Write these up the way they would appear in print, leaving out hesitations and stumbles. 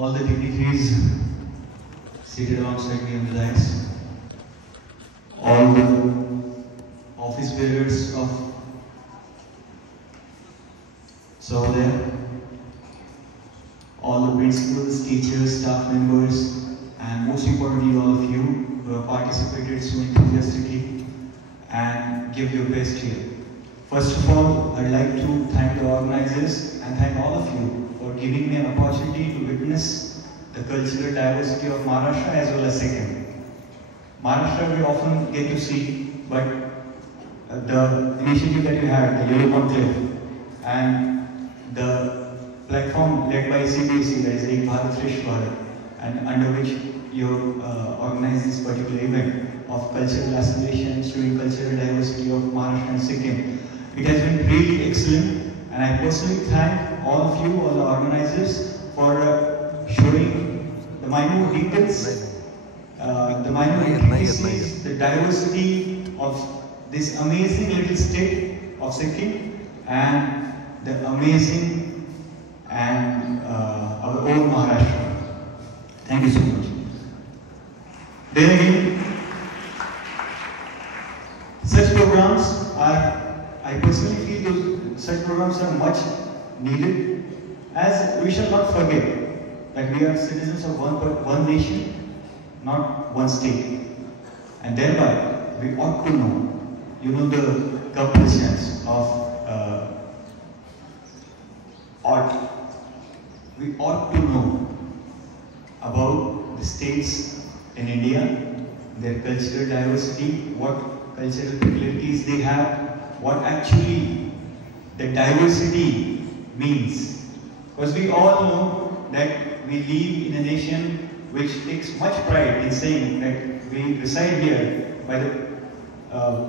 all the dignitaries seated alongside me on the dais, all the office bearers of Sahodaya, all the principals, teachers, staff members, and most importantly all of you who have participated so enthusiastically and give your best here. First of all, I'd like to thank the organizers and thank all of you for giving me an opportunity to witness the cultural diversity of Maharashtra as well as Sikkim. Maharashtra we often get to see, but the initiative that you had, the Yellow Conclave, and the platform led by CBSE, that is Ek Bharat Shresth Bharat, and under which you organize this particular event of cultural assimilation, showing cultural diversity of Maharashtra and Sikkim. It has been really excellent, and I personally thank all of you, all the organizers, for showing the minute details, the minute intricacies, the diversity of this amazing little state of Sikkim, and the amazing and our own Maharashtra. Thank you so much. Then again, such programs are, I personally feel such programs are much needed, as we shall not forget that we are citizens of one nation, not one state. And thereby, we ought to know, the compulsions of art. We ought to know about the states in India, their cultural diversity, what cultural peculiarities they have, what actually the diversity means. Because we all know that we live in a nation which takes much pride in saying that we reside here by the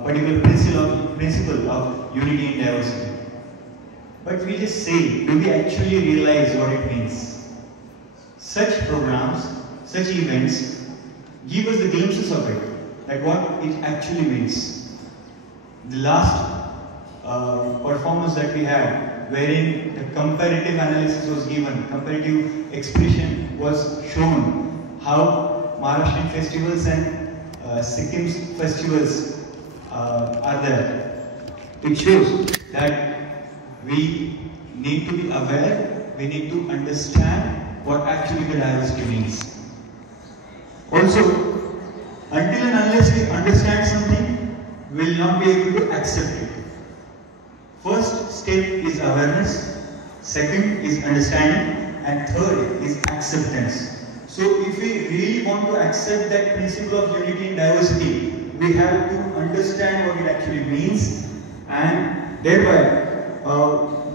particular principle of unity and diversity. But we just say, do we actually realize what it means? Such programs, such events give us the glimpses of it, that what it actually means. The last performance that we had, wherein the comparative analysis was given, comparative expression was shown, how Maharashtrian festivals and Sikkim's festivals are there. It shows that we need to be aware, we need to understand what actually the diversity means. Also, until and unless we understand something, we will not be able to accept it. First step is awareness, second is understanding, and third is acceptance. So if we really want to accept that principle of unity and diversity, we have to understand what it actually means, and thereby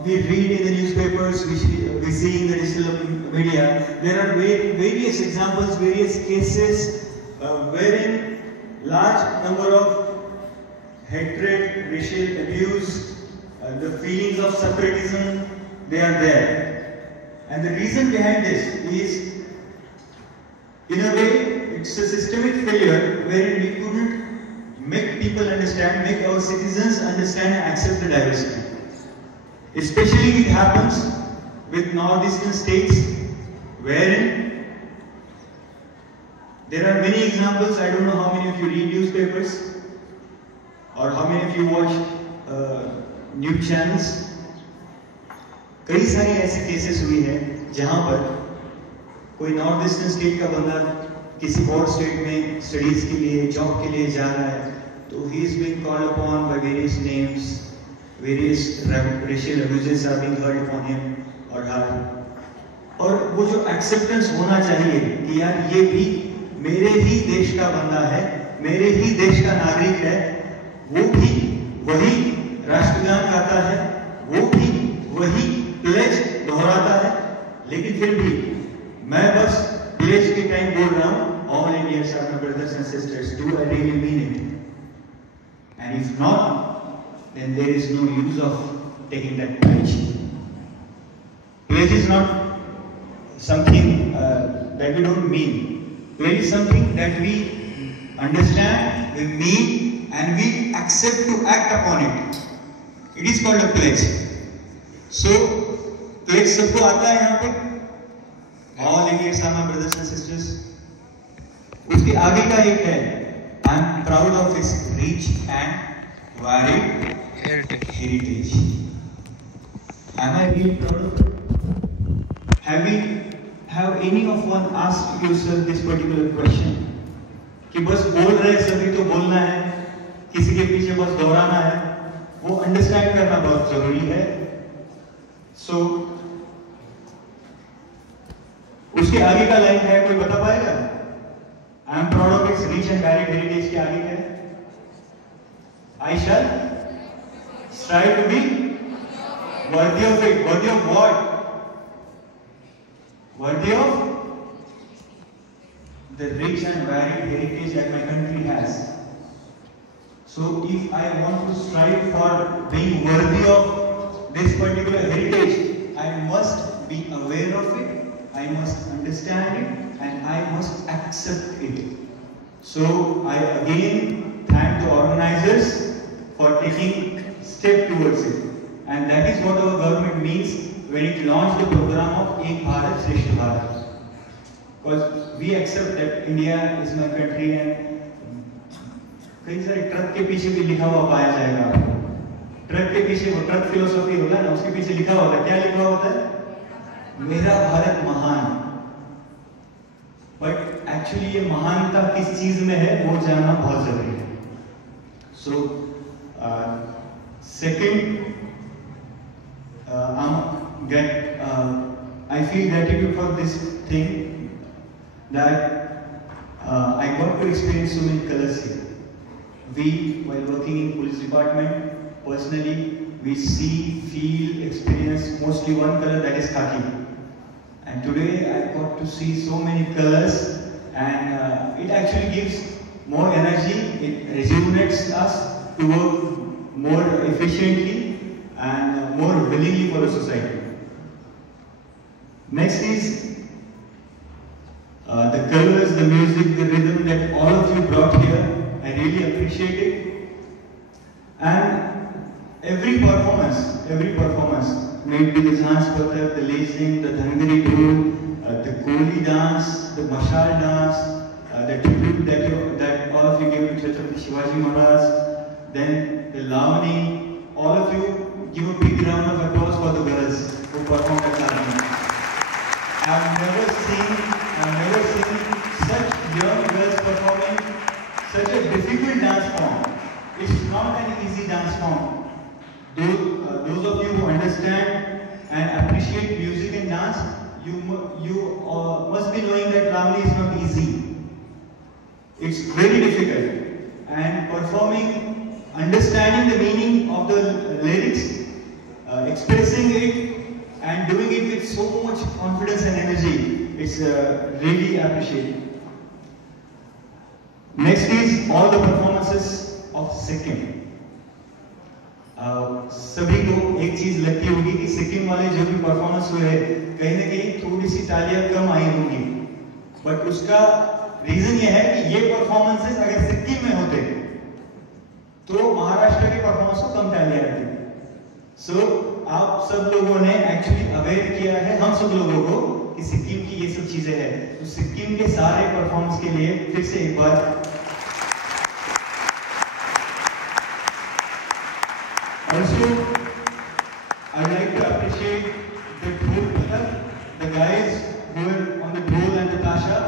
we read in the newspapers, we see in the digital media, there are various examples, various cases wherein large number of hatred, racial abuse, the feelings of separatism, they are there. And the reason behind this is, in a way, it's a systemic failure wherein we couldn't make people understand, make our citizens understand and accept the diversity. Especially it happens with northeastern states, wherein there are many examples. I don't know how many of you read newspapers or how many of you watch news channels. कई सारे ऐसे cases हुए हैं जहां पर कोई north eastern state का बंदा किसी और स्टेट में स्टडीज के लिए, जॉब के लिए जा रहा है, तो he is being called upon by various names, various racial abuses are being hurled upon him और हर. और वो जो एक्सेप्टेंस होना चाहिए कि यार ये भी मेरे ही देश का बंदा है, मेरे ही देश का नागरिक है, वो भी वही राष्ट्रगान गाता है, वो भी वही प्लेज दोहराता है, लेकिन फिर भी मैं बस प्लेज के टाइम बोल रहा हूँ, all Indians are my brothers and sisters, do I really mean it? And if not, then there is no use of taking that pledge. Pledge is not something that we don't mean. Pledge is something that we understand, we mean, and we accept to act upon it. It is called a pledge. So, pledge सबको आता है यहाँ पे? All Indians are my brothers and sisters. उसके आगे का एक है, I am proud of its rich and varied heritage. Am I really proud of it? Have any of one asked yourself this particular question? कि बस बोल रहे सभी तो बोलना है, किसी के पीछे बस दोहराना है, वो अंडरस्टैंड करना बहुत जरूरी है. So उसके आगे का लाइन है, कोई बता पाएगा? I am proud of its rich and varied heritage के आगे है, I shall strive to be worthy of it. Worthy of what? Worthy of the rich and varied heritage that my country has. So if I want to strive for being worthy of this particular heritage, I must be aware of it, I must understand it, and I must accept it. So I again thank the organizers for taking step towards it. And that is what our government means when it launched the program of Ek Bharat Shreshth Bharat. Because we accept that India is my country and कई सारे truck के पीछे भी लिखा हुआ पाया जाएगा आपको. ट्रक के पीछे वो ट्रक फिलोसॉफी होता है ना, उसके पीछे लिखा होता है, क्या लिखा होता है? मेरा भारत महान. बट एक्चुअली ये महानता किस चीज में है वो जानना बहुत जरूरी है. So second, I feel gratitude for this thing that I got to experience so many colors here. We, while working in police department, personally, we see, feel, experience mostly one color, that is khaki. And today I got to see so many colors, and it actually gives more energy, it rejuvenates us to work more efficiently and more willingly for the society. Next is the colors, the music, the rhythm that all of you brought here. I really appreciate it. And every performance, may it be the Jhanz Pathak, the lacing, the Dhangari Dhool, the Koli dance, the Mashal dance, the tribute that all of you gave to Chhatrapati Shivaji Maharaj, then the Lavani, all of you give a big round of applause for the girls who performed at Lavani. I've never seen such young girls performing such a difficult dance form. It's not an easy dance form. Those of you who understand and appreciate music and dance, you must be knowing that Lavani is not easy. It's very difficult. And performing, understanding the meaning of the lyrics, expressing it, and doing it with so much confidence and energy, it's really appreciated. Next is all the performances of Sikkim. सभी को एक चीज लगती होगी कि सिक्किम वाले जो भी परफॉर्मेंस हुए कहीं ना कहीं थोड़ी सी तालियां कम आई होंगी, बट उसका रीजन ये है कि ये परफॉर्मेंसेस अगर सिक्किम में होते तो महाराष्ट्र के परफॉर्मेंस को कम तालियां आती. सो आप सब लोगों ने एक्चुअली अवेयर किया है हम सब लोगों को कि सिक्किम की ये सब चीजें हैं. तो सिक्किम के सारे परफॉर्मेंस के लिए फिर से एक बार. Also, I'd like to appreciate the Dhol Pathak, the guys who were on the Dhol and the Tasha.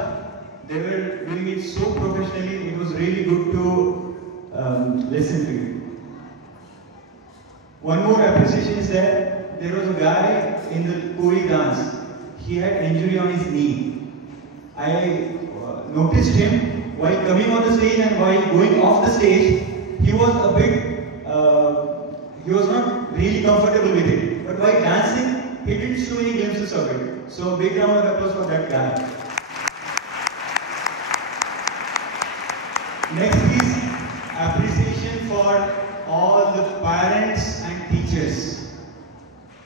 They were doing it so professionally, it was really good to listen to it. One more appreciation is that there was a guy in the Koli dance. He had injury on his knee. I noticed him while coming on the stage and while going off the stage, he was a bit he was not really comfortable with it. But while dancing, he didn't show any glimpses of it. So big round of applause for that guy. Next is appreciation for all the parents and teachers.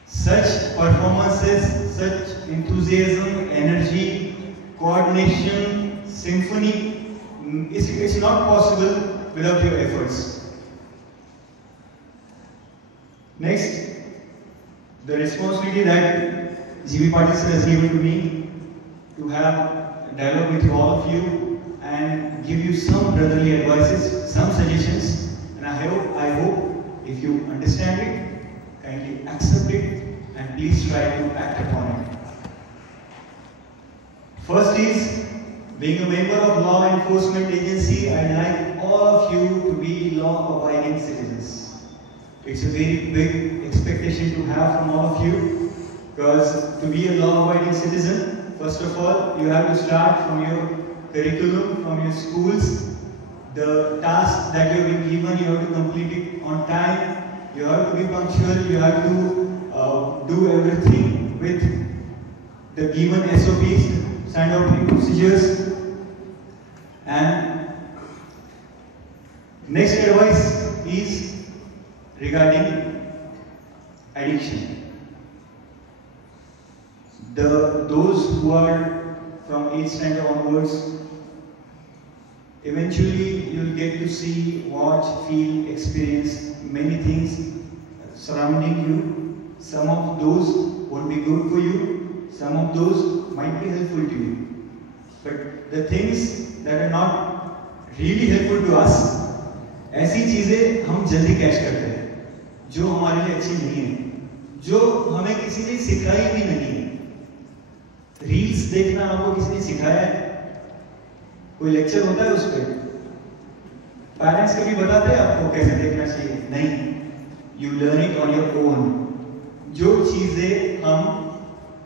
Such performances, such enthusiasm, energy, coordination, symphony, it's not possible without your efforts. Next, the responsibility that G.V. Patil sir has given to me. to have dialogue with all of you and give you some brotherly advices, some suggestions, and I hope if you understand it, kindly accept it and please try to act upon it. First is, being a member of law enforcement agency, I'd like all of you to be law-abiding citizens. It's a very big expectation to have from all of you, because to be a law-abiding citizen, first of all, you have to start from your curriculum, from your schools. The task that you have been given, you have to complete it on time. You have to be punctual. You have to do everything with the given SOPs, standard procedures. And next advice is regarding addiction. Those who are from age standard onwards, eventually you'll get to see, watch, feel, experience many things surrounding you. Some of those won't be good for you, some of those might be helpful to you. But the things that are not really helpful to us, ऐसी चीजें हम जल्दी catch करते हैं जो हमारे लिए अच्छी नहीं है, जो हमें किसी ने सिखाई भी नहीं है। रील्स देखना आपको किसी ने सिखाया है? कोई लेक्चर होता है उस पर? पेरेंट्स कभी बताते हैं आपको कैसे देखना चाहिए? नहीं, you learn it on your own. जो चीजें हम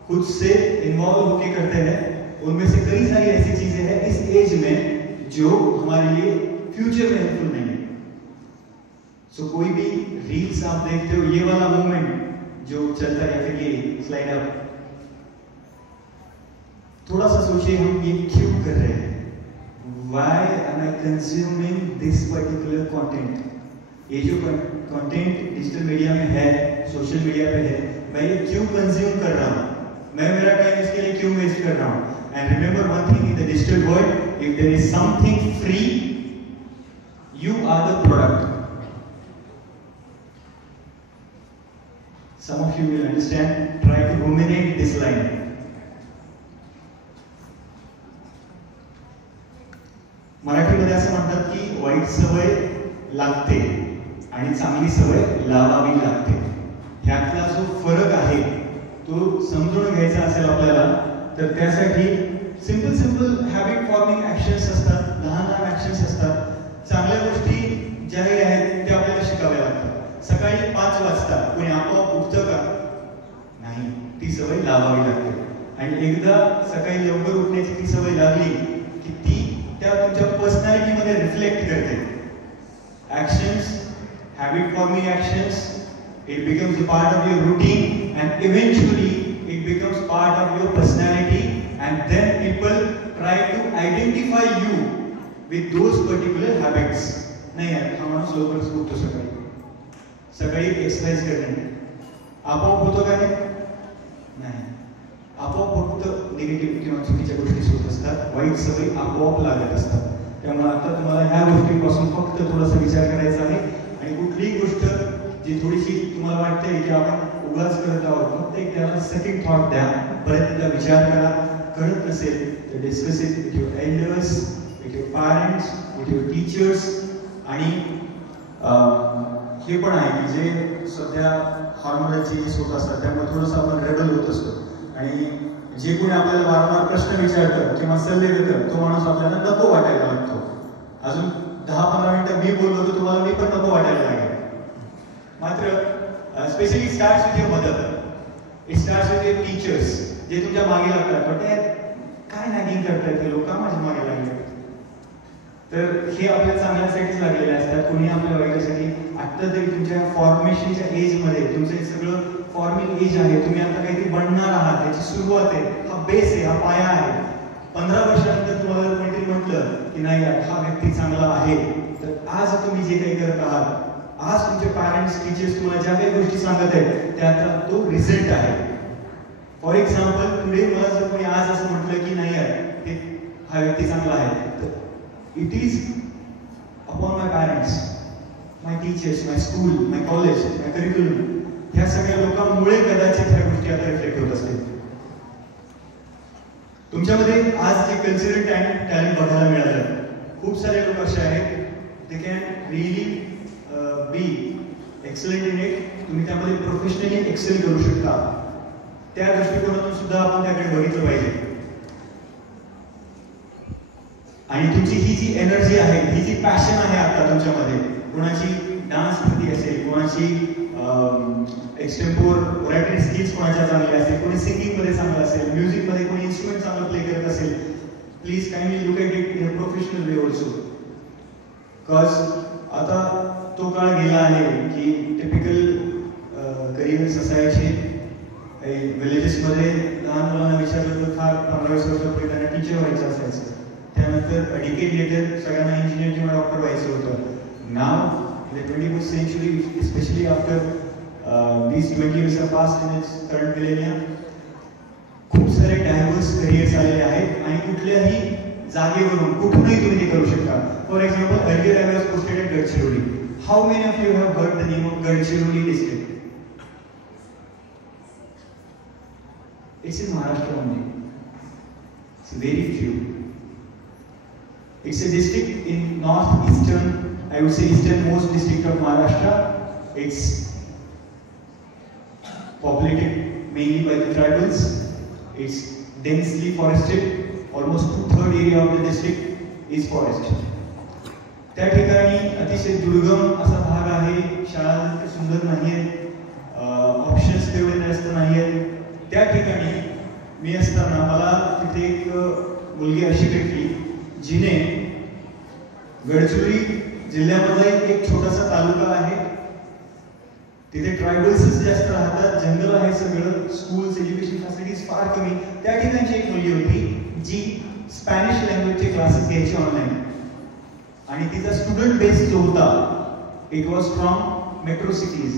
खुद से इन्वॉल्व होके करते हैं, उनमें से कई सारी ऐसी चीजें हैं इस एज में जो हमारे लिए फ्यूचर में हेल्पफुल नहीं है। सो कोई भी रील्स आप देखते हो, ये वाला मूवमेंट जो चलता है, या फिर ये स्लाइड अप, थोड़ा सा सोचिए हम ये क्यों कर रहे हैं? Why am I consuming this particular content? ये जो कंटेंट डिजिटल मीडिया में है, सोशल मीडिया पे है, मैं ये क्यों कंज्यूम कर रहा हूँ? मैं मेरा टाइम इसके लिए क्यों वेस्ट कर रहा हूँ? And remember one thing, in the digital world, if there is something free, you are the product. Some of you will understand. Try to ruminate this line. मराठीमध्ये असं म्हणतात की वाईट सवय लागते आणि चांगली सवय लावावी लागते. ह्यातला जो फरक आहे तो समजून घ्यायचा असेल आपल्याला, तर त्यासाठी सिंपल हॅबिट फॉर्मिंग ऍक्शन्स असतात, लहान ऍक्शन्स असतात. चांगल्या गोष्टी ज्या आहेत त्या आपल्याला शिकाव्या लागतात. सकाळी 5 वाजता कोणी आपोआप उठतं का? नाही, ती सवय लावावी लागते. आणि एकदा सकाळी लवकर उठण्याची ती सवय लागली की ती त्या तुमच्या पर्सनॅलिटी मध्ये रिफ्लेक्ट करते. Actions, habit forming actions, it becomes a part of your routine and eventually it becomes part of your personality, and then people try to identify you with those particular habits. नहीं यार, हा माणूस लवकर उठतो सकाळी exercise करणे आपोआप होतो का? नाही, आपोआप फक्त निगेटिव्ह किंवा चुकीच्या गोष्टी होत असतात, वाईट सवयी आपोआप लागत असतात. त्यामुळे आता तुम्हाला ह्या गोष्टींपासून फक्त थोडासा विचार करायचा आहे. आणि कुठलीही गोष्ट जी थोडीशी तुम्हाला वाटते की आपण उगाच करत आहोत, फक्त एक त्याला सेकंड थॉट द्या, परत एकदा विचार करा. कळत नसेल तर discuss it with your elders, with your parents, with your teachers. आणि हे पण आहे की जे सध्या हॉर्मोनल चेंजेस होत असतात, त्यामुळे थोडंसं आपण रेबल होत असतो. आणि जे कोणी आपल्याला वारंवार प्रश्न विचारतं किंवा सल्ले देतं, तो माणूस आपल्याला नको वाटायला लागतो. अजून 10-15 मिनिटं मी बोललो तर तुम्हाला मी पण नको वाटायला लागेल. मात्र specially starts with your mother, it starts with your teachers, जे तुमच्या मागे लागतात. पण काय नॅगिंग करतायत ते लोक, माझ्या मागे लागले. तर हे आपल्या चांगल्यासाठीच लागलेले असतात, कोणी आपल्या वाईटासाठी. आता तरी तुमच्या फॉर्मेशनच्या एजमध्ये, तुमचं हे सगळं फॉर्मिंग एज आहे, तुम्ही आता काहीतरी बनणार आहात, त्याची सुरुवात आहे, हा बेस आहे, हा पाया आहे. 15 वर्षानंतर तुम्हाला कोणीतरी म्हटलं की नाही यार हा व्यक्ती चांगला आहे, तर आज तुम्ही जे काही करत आहात, आज तुमचे पॅरेंट्स, टीचर्स तुम्हाला ज्या काही गोष्टी सांगत आहेत त्याचा तो रिझल्ट आहे. फॉर एक्झाम्पल, टुडे मला जर कोणी आज असं म्हटलं की नाही यार हा व्यक्ती चांगला आहे, तर it is upon my parents, my teachers, my school, my college, my curriculum, ह्या सगळ्या लोकांमुळे कदाचित ह्या गोष्टी आता रिफ्लेक्ट होत असतील. तुमच्यामध्ये आज जे कल्चरल टॅलेंट बघायला मिळालं, खूप सारे लोक असे आहेत they can really be excellent in it. तुम्ही त्यामध्ये प्रोफेशनली एक्सेल करू शकता. त्या दृष्टिकोनातून सुद्धा आपण त्याकडे बघितलं पाहिजे. आणि तुमची ही जी एनर्जी आहे, ही जी पॅशन आहे आता तुमच्यामध्ये, कोणाची डान्स प्रती असेल, कोणाची एक्सटेम्पोर ओरॅटरी स्किल्स कोणाच्या चांगल्या असेल, कोणी सिंगिंग मध्ये चांगलं असेल, म्युझिक मध्ये कोणी इन्स्ट्रुमेंट चांगलं प्ले करत असेल, please kindly look at it in a professional way also. Because आता तो काळ गेला आहे की टिपिकल करिअर्स असायचे. विलेजेसमध्ये लहान मुलांना विचारलं तर फार 15-20 वर्षापूर्वी त्यांना टीचर व्हायचं असायचं. त्यानंतर डिकेड लेटर सगळ्यांना इंजिनियर किंवा डॉक्टर व्हायचं होतं. नाव in the 21st century, especially after these 20 years have passed in its current millennium, खूप सारे डायव्हर्स करिअर्स आलेले आहेत आणि कुठल्याही जागेवरून कुठूनही तुम्ही ते करू शकता. For example, earlier I was posted at Gadchiroli. How many of you have heard the name of Gadchiroli district? It's in Maharashtra only. It's very few. It's a district in northeastern, I would say easternmost district of Maharashtra. It's populated mainly by the tribals. It's densely forested. Almost 2/3 area of the district is forest. त्या ठिकाणी अतिशय दुर्गम असा भाग आहे. शाळा तिथे सुंदर नाही आहेत, ऑप्शन्स तेवढे जास्त नाही आहेत. त्या ठिकाणी मी असताना मला तिथे एक मुलगी अशी भेटली जिने गडचिरोली जिल्ह्यामध्ये एक छोटासा तालुका आहे, तिथे ट्रायबल्सच जास्त राहतात, जंगल आहे सगळं, स्कूल्स, एज्युकेशन फॅसिलिटीज फार कमी. त्या ठिकाणची एक मुलगी होती जी स्पॅनिश लँग्वेजचे क्लासेस घ्यायची ऑनलाईन. आणि तिचा स्टुडंट बेस जो होता, it was from metro cities.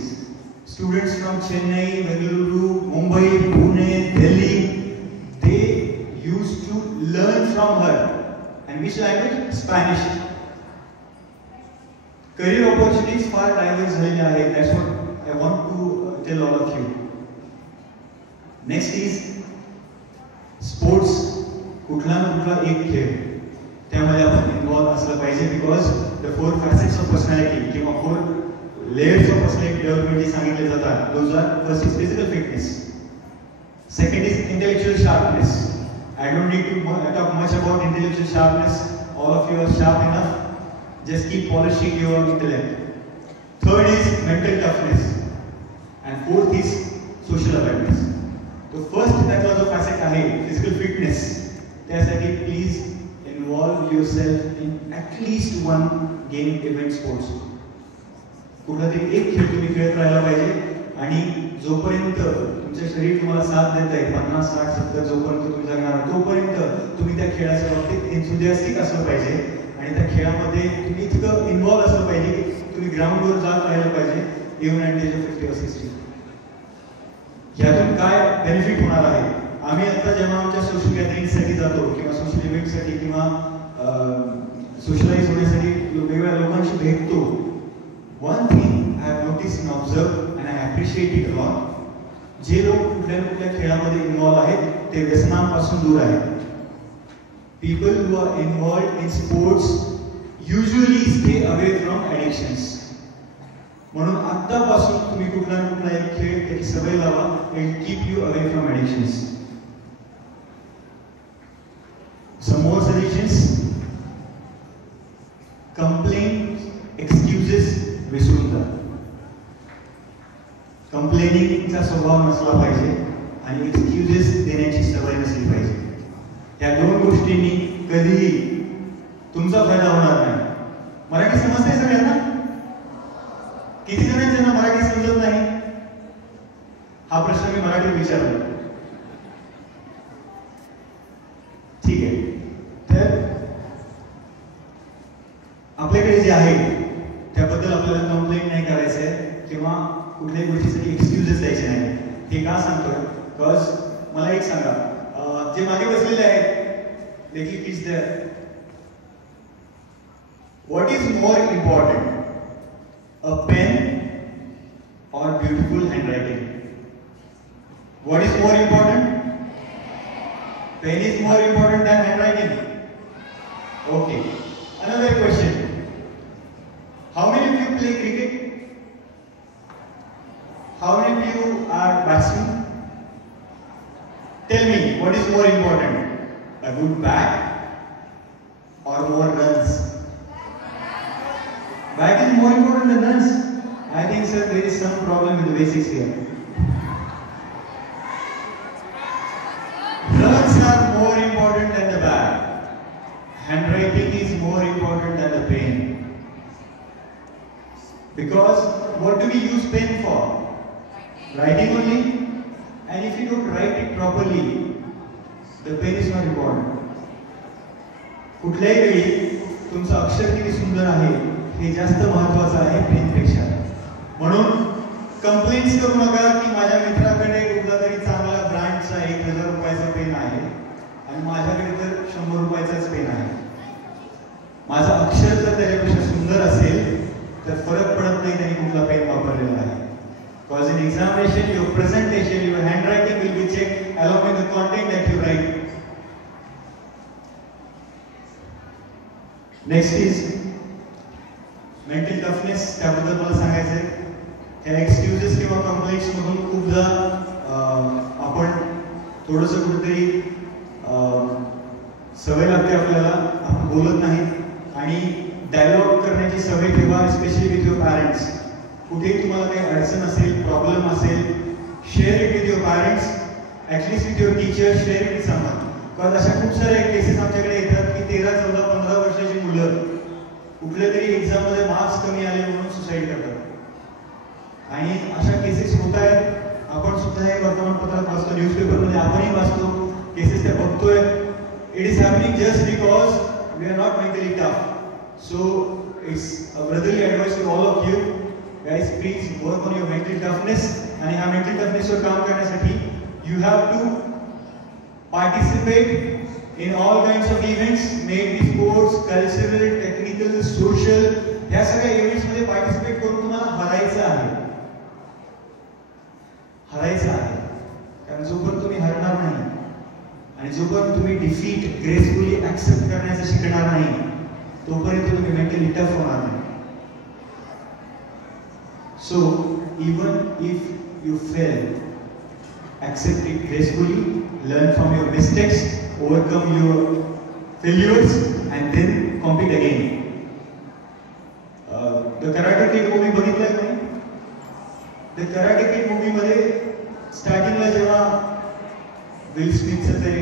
Students from Chennai, Bengaluru, Mumbai, Pune, Delhi, they used to learn from her. And which language? Spanish. Career opportunities far diverse झालेले आहेत. That's what I want to tell all of you. Next is sports. कुठला ना कुठला एक खेळ त्यामध्ये आपण involve असलं पाहिजे. Because the 4 facets of personality किंवा 4 layers of personality development जे सांगितले जातात, those are, first is physical fitness. Second is intellectual sharpness. I don't need to talk much about intellectual sharpness. All of you are sharp enough. Just keep polishing your intellect. Third is mental toughness. And fourth is social awareness. The first महत्त्वाचा facet आहे physical fitness. त्यासाठी please involve yourself in at least one game event sports. कुठला तरी एक खेळ तुम्ही खेळत राहायला पाहिजे. आणि जोपर्यंत तुमचं शरीर तुम्हाला साथ देत आहे, 50, 60, 70 जोपर्यंत तुम्ही जगणार, तोपर्यंत तुम्ही त्या खेळाच्या बाबतीत एन्थुजियास्टिक असलं पाहिजे. आणि त्या खेळामध्ये तुम्ही इतकं इन्व्हॉल्व असलं पाहिजे की तुम्ही ग्राउंडवर जात राहिलं पाहिजे, even at the age of 50 or 60. ह्यातून काय बेनिफिट होणार आहे? आम्ही आता जेव्हा आमच्या सोशल गॅदरिंगसाठी जातो किंवा सोशल इव्हेंटसाठी किंवा सोशलाइज होण्यासाठी वेगवेगळ्या लोकांशी भेटतो, one thing I have notice in observe and I appreciate it a lot. जे लोक कुठल्या कुठल्या खेळामध्ये इन्व्हॉल्व आहेत ते व्यसनांपासून दूर आहेत. People who are involved in sports usually stay away from addictions. म्हणून आत्तापासून तुम्ही कुठला ना कुठला एक खेळ त्याची सवय लावा. It will keep you away from addictions. Some more suggestions. Complaints, excuses विसरून जा. कंप्लेनिंगचा स्वभाव नसला पाहिजे आणि एक्सक्युजेस देण्याची सवय नसली पाहिजे. या दोन गोष्टींनी कधीही तुमचा फायदा होणार नाही. मराठी समजते सगळ्यांना? किती जणांना मराठी समजत नाही? हा प्रश्न मी मराठीत विचारला. ठीक आहे. तर आपल्याकडे जे आहे त्याबद्दल आपल्याला कंप्लेंट नाही करायचं आहे किंवा कुठल्याही गोष्टीसाठी एक्सक्युजेस द्यायचे नाही. हे का सांगतोय? बिकॉज मला एक सांगा, जे मागे बसलेले आहेत देखील please there, what is more important, a pen और beautiful handwriting? What is more important? Pen is more important than handwriting. Okay. Another question. How many of you play cricket? How many of you are batsmen? Tell me, what is more important? A good bat or more runs? Bat is more important than runs. I think, sir, there is some problem with the basics here. Runs are more important than the bat. Handwriting is more important than the pen. Because what do we use pen for? Writing only. And if you don't write it properly, the pen is not important. कुठल्याही वेळी तुमचं अक्षर किती सुंदर आहे हे जास्त महत्त्वाचं आहे पेनपेक्षा. म्हणून कंप्लेंट्स करू नका की माझ्या मित्राकडे कुठला तरी चांगला ब्रँडचा 1000 रुपयाचा पेन आहे आणि माझ्याकडे तर 100 रुपयाचाच पेन आहे. माझं अक्षर जर त्याच्यापेक्षा सुंदर असेल तर फरक पडत नाही त्यांनी कुठला पेन वापरलेला आहे. Because in examination, your presentation, your handwriting will be checked along with the content that you write. Next is mental toughness. त्याबद्दल मला सांगायचं आहे. ह्या एक्सक्यूजेस किंवा कंप्लेंट्स मधून खूपदा आपण थोडंसं कुठेतरी सवय लागते आपल्याला, आपण बोलत नाही आणि डायलॉग करण्याची सवय ठेवा, स्पेशली विथ युअर पॅरेंट्स. कुठेही तुम्हाला काही अडचण असेल, प्रॉब्लेम असेल, share it with your parents, at least with your teacher, share it with someone. कारण अशा खूप साऱ्या केसेस आमच्याकडे येतात की 13, 14, 15 वर्षाची मुलं कुठल्या तरी एक्झाममध्ये मार्क्स कमी आले म्हणून सुसाईड करतात. आणि अशा केसेस होत आहेत. आपण सुद्धा हे वर्तमानपत्रात वाचतो, न्यूजपेपरमध्ये आपणही वाचतो, केसेस त्या बघतोय. It is happening just because we are not mentally tough. So it's a brotherly advice to all of you. Guys, please work on your mental toughness. आणि ह्या mental toughness वर काम करण्यासाठी you have to participate in all kinds of events, maybe sports, cultural, technical, social. ह्या सगळ्या events मध्ये participate करून तुम्हाला हरायचं आहे. कारण जोपर्यंत तुम्ही हरणार नाही आणि जोपर्यंत तुम्ही डिफीट ग्रेसफुली ऍक्सेप्ट करण्याचं शिकणार नाही तोपर्यंत तुम्ही मेंटली टफ होणार नाही. So, even if you fail, accept it gracefully, learn from your mistakes, overcome your failures, and then compete again. The Karate Kid movie बघितलंय का? The Karate Kid movie मध्ये स्टार्टिंगला जेव्हा विल स्मिथचं ते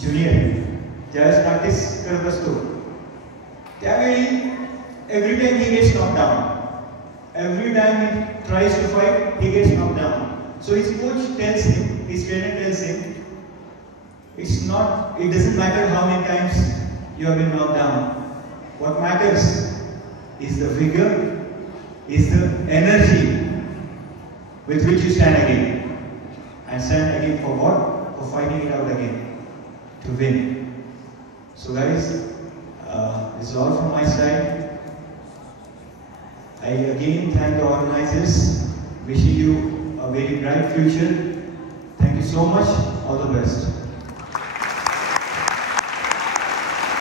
ज्युनियर ज्यावेळेस practice करत असतो त्यावेळी every time he gets knocked down. Every time he tries to fight, he gets knocked down. So his coach tells him, his trainer tells him, it doesn't matter how many times you have been knocked down. What matters is the vigor, is the energy with which you stand again. And stand again for what? For fighting it out again. To win. So guys, this is all from my side. I again thank the organizers, wishing you a very bright future. Thank you so much. All the best.